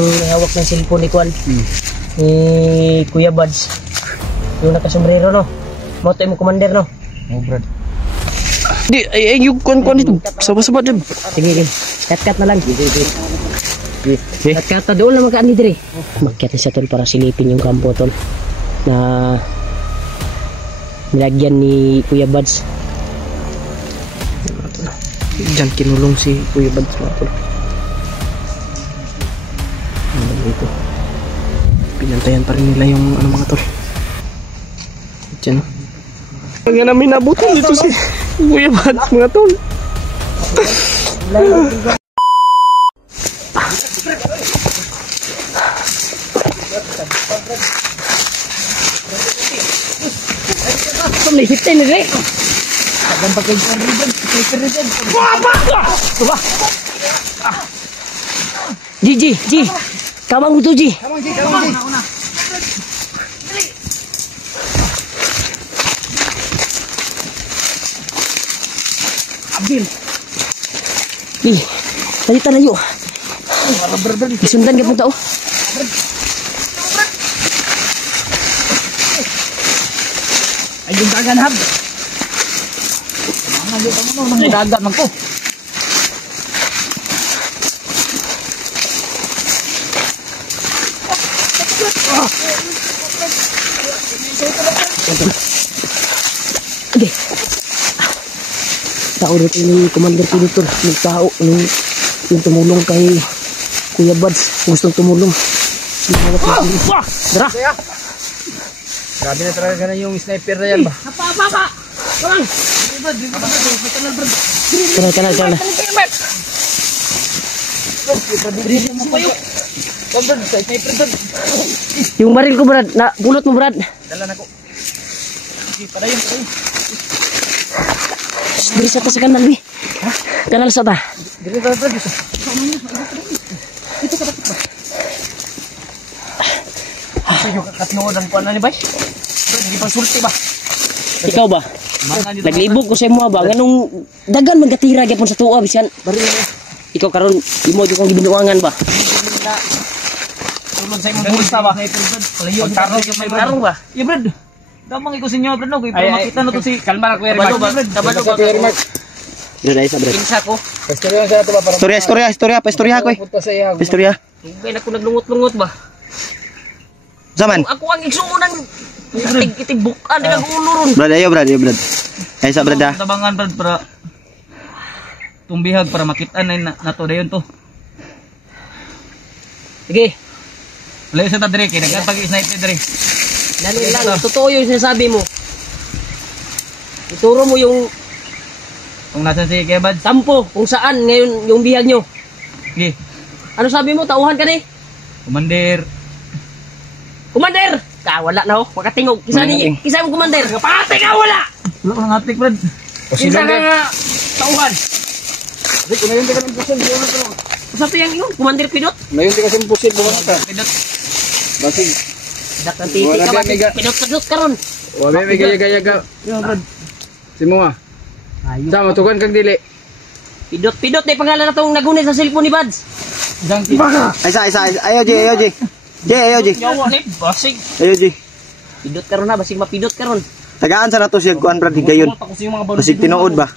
may hawak ng cellphone ni Kwan. Ni Kuya Buds. Yung nakasombrero, no? Moto yung commander, no? Oh, Brad. Di, ay yung Kwan ito. Sama-sama din. Sige. Cut na lang. Cut na doon lang magkaan dito, Makyat sa tol para silipin yung kampo, tol. Na nilagyan ni Kuya Buds. Diyan kinulong si Kuya Buds, mga tol. Dito. Pinantayan pa rin nila yung mga tol. Diyan. Nga namin nabutan dito si Kuya Buds, mga tol. May hipten ni Dre. Agam pakai ribbon. Ji. Kamang butuh Ji. Abdul. Tadi yuk. Disundan ke pun tahu. Ayun dagan hab. Dagat man ko. Okay. Tao dito ni Commander Pinitor. Nagtao yung tumulong kay Kuya Buds. Gustong tumulong. Dara. Grabe na talaga na yung sniper na yan ba? Apa. Kanal. Yung baril ko, Brad. Pulot mo, Brad. Dala na ko. Padayon. Diri sa ta sa kanal, bi. Kanal sa ta. Dili ta, Brad. Ito ka dapat ba? Sa'yo kakatnood ang kuwan na ni Bay? Brad, hindi pa sulti ba? Ikaw ba? Naglibog ko sa imo ba? Nganong dagan magatira gyapon sa tuwa bisan. Baril na. Ikaw karon imo jud kong gibinuangan ba? Tulod sa imong bulsa ba? Pagtarong yung may tarong ba? Ya Brad, damang iko sinyo Brad no, kay para makita no to si kalma na Kuya Rimark. Tabado ba? Dito dai sa Brad. Kinsa ko. Istorya sa ato ba para Istorya ko. punta sa iya. Istorya. Tugay na ko naglungot-lungot ba? Zaman. Ako ang igsuunan itig-bukan dengan ulo ron. Brad. Ay sa Brad. Tabangan Brad para tumbihag para makita na nato dayon to. Sige. Layo sa ta dire kay nagpag-sniper dire. Dali lang, totoo yung sinasabi mo. Ituro mo yung Kung nasan si Kuya Buds. sampo kung saan ngayon yung bihag nyo. Sige. Ano sabi mo? Tauhan ka ni? Commander. Commander! Wala na ho. Makatingog. Kisa mo Commander. Kapate ka wala! Wala ko ngatik Brad. Kisa ka nga tauhan. Dik, unayon di ka ng pusin. Sa to yung yun? Commander Pidot? Unayon di ka ng pusin. Bukan ka. Pidot. Basig. Dak ng titi ka ba? Pidot ka ron. Wabe, may gaya-gaya ka. Brad. Simuha. Sama, tukan kang dili. Pidot na yung pangalan na itong nagunit sa cellphone ni Buds. Isa. Ayo Ji. Yawa ni basig. Ayo Ji. Pidot ka ron na. Basig mapidot ka ron. Tagaan sa nato siya kuan Brad higayon. Basig tinuod ba?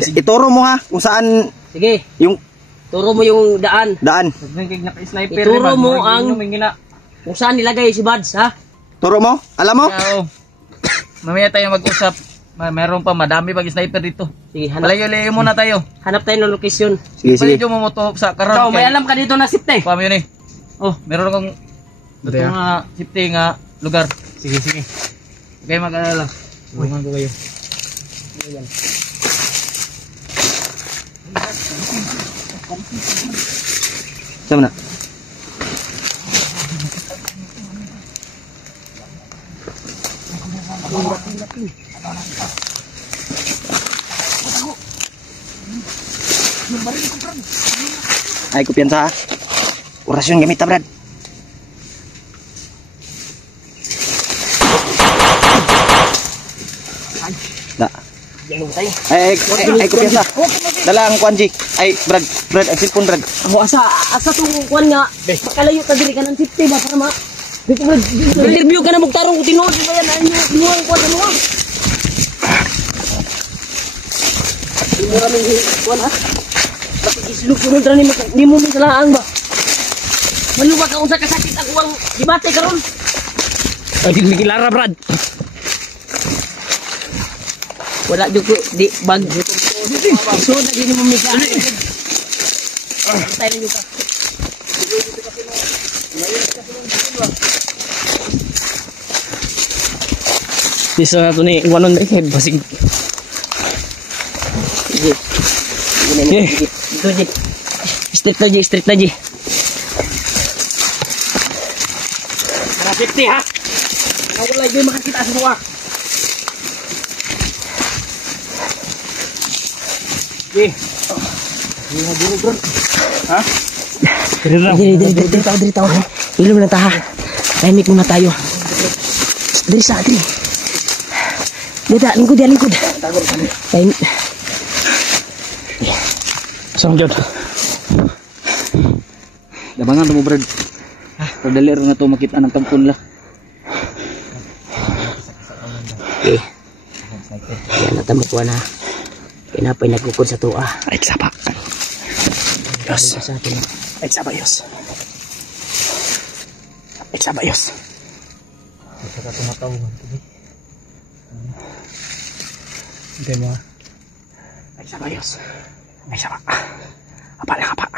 Ituro mo ha kung saan Sige. yung Turo mo yung daan. Naging naka-sniper. Ituro mo ang kung saan nilagay si Buds, ha? Turo mo? Alam mo? Oo. Mamaya tayo mag-usap. Meron pa madami pag sniper dito. Sige, Palayo-layo muna tayo. hanap tayo ng location. Sige. Palayo mo to sa karon. Ikaw, may alam ka dito na sipte. Pam yun eh. Oh, meron akong dito nga safety nga lugar. Sige. Okay, mag-alala. Tulungan ko kayo. Sama na. Ay, kumpiyansa ha. Orasyon gamit ha, Brad. Da. Ay, kumpiyansa. Dala ang kuan, Jik. Ay, Brad, ang cellphone, Brad. Ako asa tong kuan nga. Makalayo ta diri ka ng safety ba para ma. Interview ka na magtarong ko tinuod ba yan anyo duwang kuan ano ah. Mura man kuan ha. Bakit isulog sunod ra ni mo misalaang ba? Maluwa ka unsa kasakit ako ang dibate karon. Ay, di Lara, Brad. Wala jud ko di bag. So na gini mo misa. Tayo na ka. Isa na ito ni Wanon na eh, basig. Sige. Dito Ji. Street na Ji. Para safety ha. Wala gyud makakita sa buwak. Sige. Ha? Diri tayo. Ilum lang taha. Tahimik muna tayo. Diri sa diri. Dada, lingkod. Tahimik. Saan dyan? Dabangan mo, Brad. Padali rin na ito makita ng tampon la. Okay. Yan natamo ko na. Pinapay nagkukod sa tuwa. Ay, sapa. Yos. Sa atin. Ay, sapa, Yos. Ay, sapa, Yos. Hindi mo. Ay, sapa, Yos. Ay, sapa. Apa lang, apa.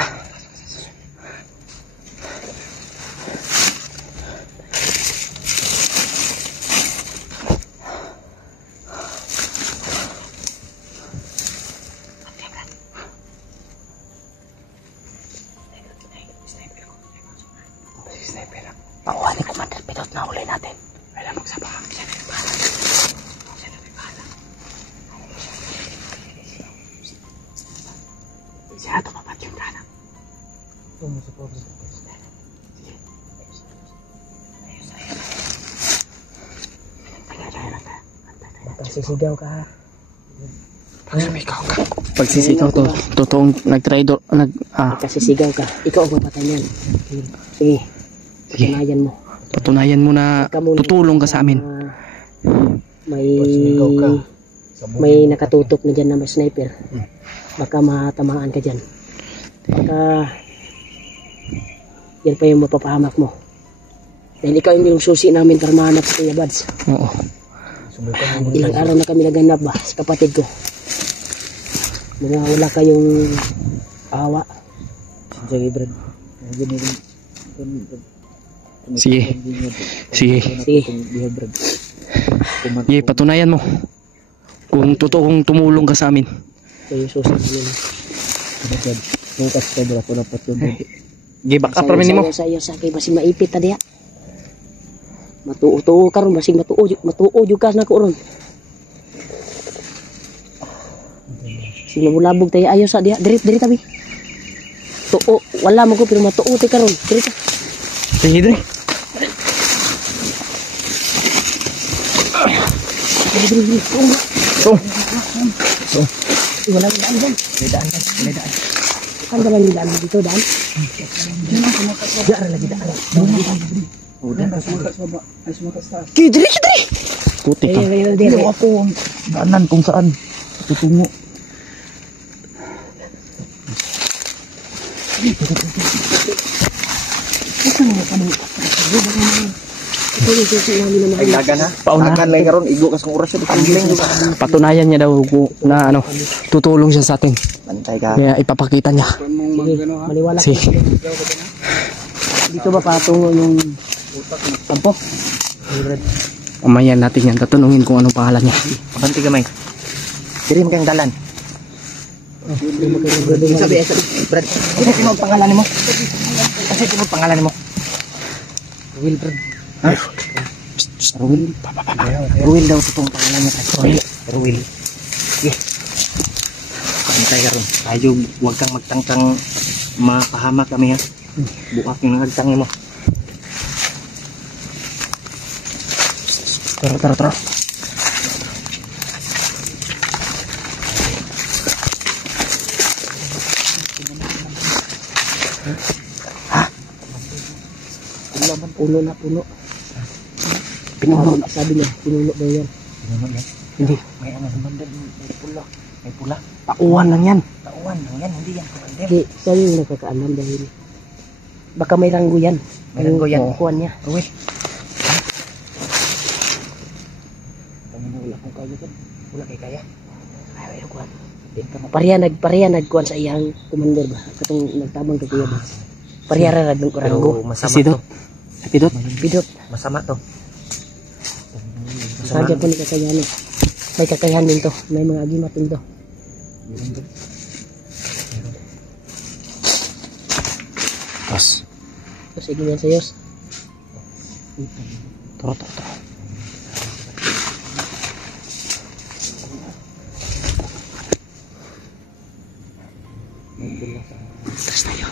Pakuha ni Commander Pidot na huli natin. Wala magsapa. Siya na yung bahala. Siya na tumapat yung kanan. Sige. Pagsisigaw ka ha. Pagsisigaw to. Totoong nag-traitor. Pagsisigaw ka. Ikaw ang mapatay niyan. Sige. Sige. Patunayan mo. Patunayan mo na tutulong ka sa amin. May nakatutok na dyan na may sniper. Baka matamaan ka dyan. Baka yan pa yung mapapahamak mo. Dahil ikaw yung susi namin para mahanap sa Kuya Bads. Oo. Ilang araw na kami naganap ba sa kapatid ko. Mga wala kayong awa. Sige, Brad. Sige. Sige. Sige. Sige, patunayan mo. Kung totoong tumulong ka sa amin. Ito yung susi namin. Bukas ka, Brad. Wala pa ito. Sige, back up ramin mo. Sa iyo sa kay basing maipit ta diha. Matuo karon basing matuo jud ka na ko ron. Sino bulabog tayo ayo sa diha diri tabi. Tuo wala mo ko pero matuo tay karon. Diri ta. Sige, dre. Wala daan dyan. May daan. Kan ba lang daan dito daan? Diara lagi daan. Kidri. Puti ka. Diri. Ako, daanan kung saan. Tutungo. Ay, lagan ha. Pauna. Lagan lang karon igo kas kung oras yun. Kambling juga. Patunayan niya daw na tutulong siya sa atin. Bantay ka. Kaya ipapakita niya. Sige, maliwala. Sige. Dito ba patungo yung kampo? Mamaya natin yan. Tatanungin kung anong pangalan niya. Banti gamay. Diri mo kang dalan. Sabi, Brad. Kasi mo pangalan mo. Kasi mo pangalan mo. Will Brad. Ha? Ruil. Ruil daw itong pangalan niya. Ruil. Sige. Pantay ka rin. Tayo, huwag kang magtangkang mapahamak kami ha. Buak yung nagtangi mo. Tara. Puno na puno. Pinuno. Sabi niya, pinuno daw yan. Ano yan? Hindi. May ano naman din, may pula. May pula. Tauhan lang yan. Tauhan lang yan, hindi yan commander. Hindi, siya yung nagkakaalam dahil baka may ranggo yan. May ranggo yan. Yung kuwan niya. Ruel. Wala kong kaya kan. Wala kay kaya. Ay, kuwan. Pareha nagkuhan sa iyang commander ba? Katong nagtabang kay Kuya ba? Pareha ra nagdong Pero ranggo. masama Sidot. to. Pidot. Pidot. Masama to. Sadya po ni kakayahan. May kakayahan din to. May mga agimat din to. Tapos. So, sige yan sa Diyos. Turo. Tres tayo.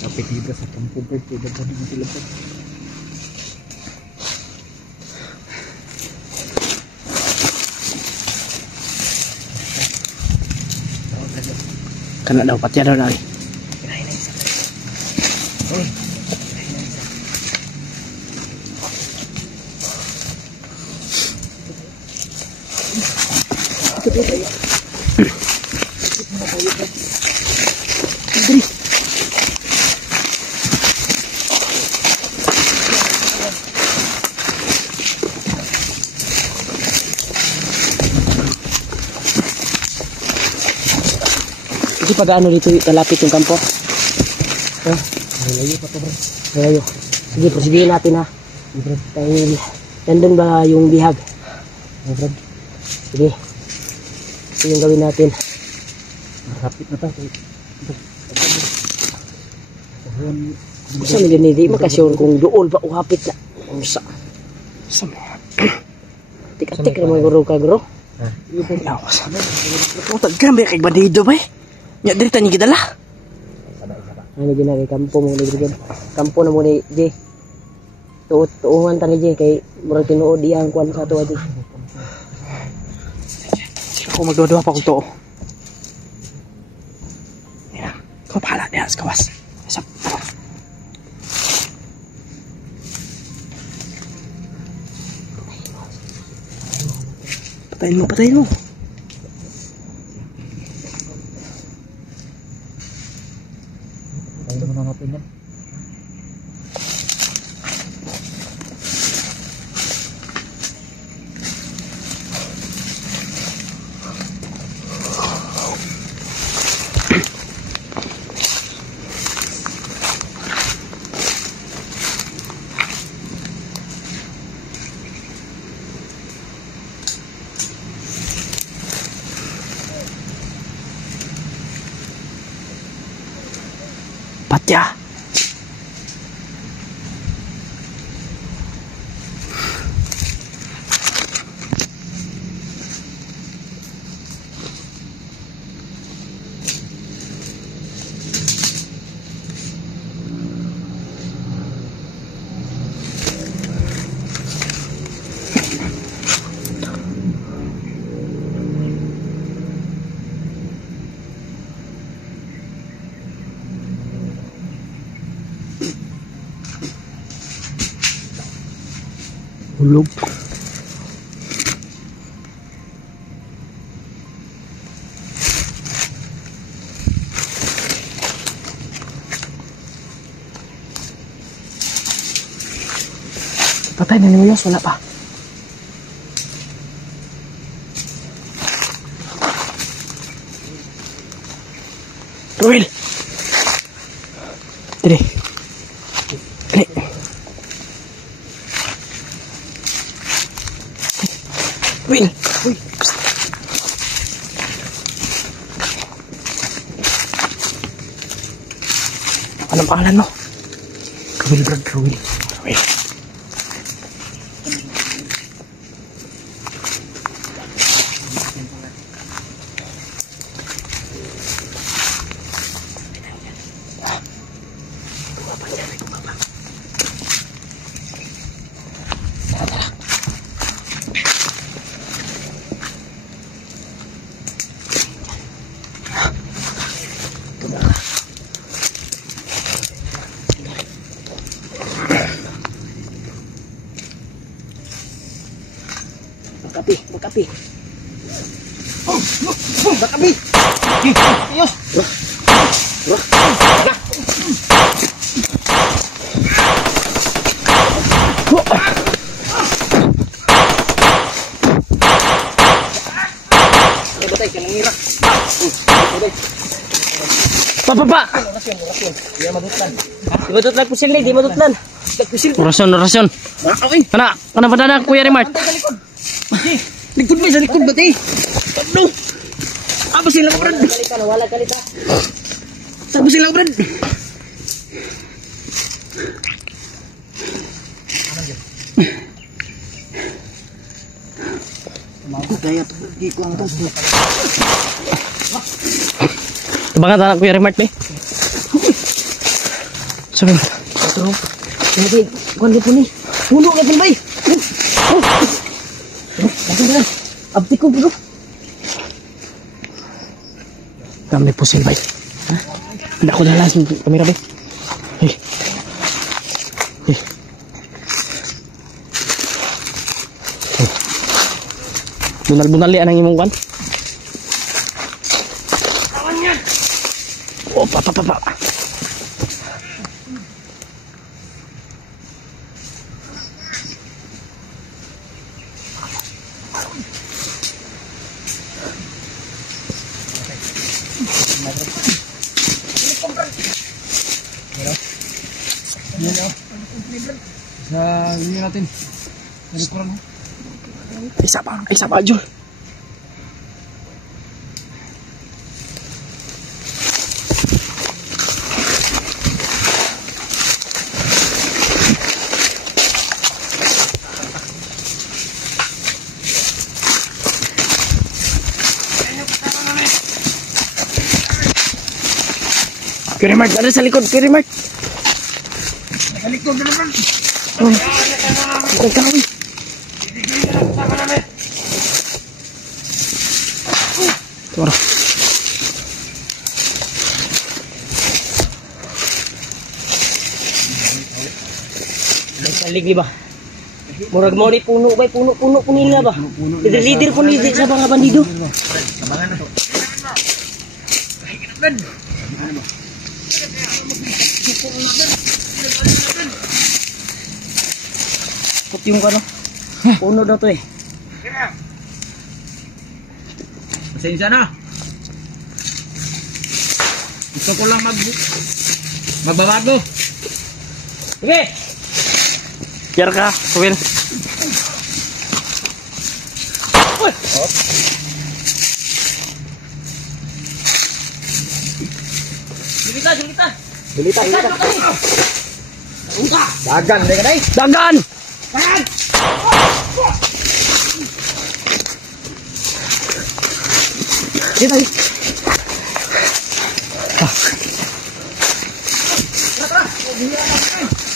Sampai tiba sa kampung ko, pwede ba naman sila po? Kana daw, patya daw na. Kasi pag ano dito kalapit yung kampo. Malayo pa to bro. Malayo. Sige, prosigilin natin ha. Dahil nandun ba yung bihag? Sige. Ito yung gawin natin. Hapit na tayo. Isa mo din, hindi makasyon kung doon ba uhapit na. Sa tik-tik naman guro ka guro. Tagkambi kay bandido ba eh. Nya diri tani gidala. Ano ginagay kampo mo ni Grigan. Kampo na mo ni J. Tuuhan ta ni J kay murag tinuod iyang kuan sa tuwa J. Ako magduwa pa kung to. Yan. Ko pala diha sa kawas. Sa Patayin mo. Tayo muna natin yan. patya. Hulog. Patay na ni Muyos, wala pa. Ruel! Dili. Dili. Ruel! Uy! Anong pangalan mo? Ruel, Brad. Ruel. Ruel. Bakapi. Bakapi. Ayos. Batay ka nang ngira. Pa. Di madutlan pusil ni, di madutlan. Pusil. Orasyon. Okay. Kana pa na Kuya Remart. Likod mo sa likod batay. Ano? Apa sila brad? Wala kalita. Saan sila brad? Kaya to, gikuang to. Tabangan na Kuya Remart be. Sabi mo. Ito. Batay, kuan ko ni. Puno ka bay. Batay. Abti ko bro. Kami pusil bay. Hindi ako dalas ng kamera bay. Hey. Bunal-bunal yan ang imong kan. Oh, pa. Isa pa, Jul. Kuya Remart, ada sa likod, Kuya Remart. Sa likod na naman. Huwag ka na, uy. Tara. Salig di ba? Murag mo ni puno ba? Puno po nila ba? Leader po nila sa mga bandido. Put yung ano? Puno daw to eh. Pasensya na. Gusto ko lang magbabago. Sige! Biar ka, Will. Sulita! Dagan, deka day. Dagan! Dito!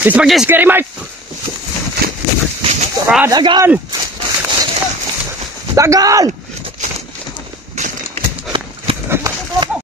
Ispagis, Kuya Remart! Tara, dagan! Dagan!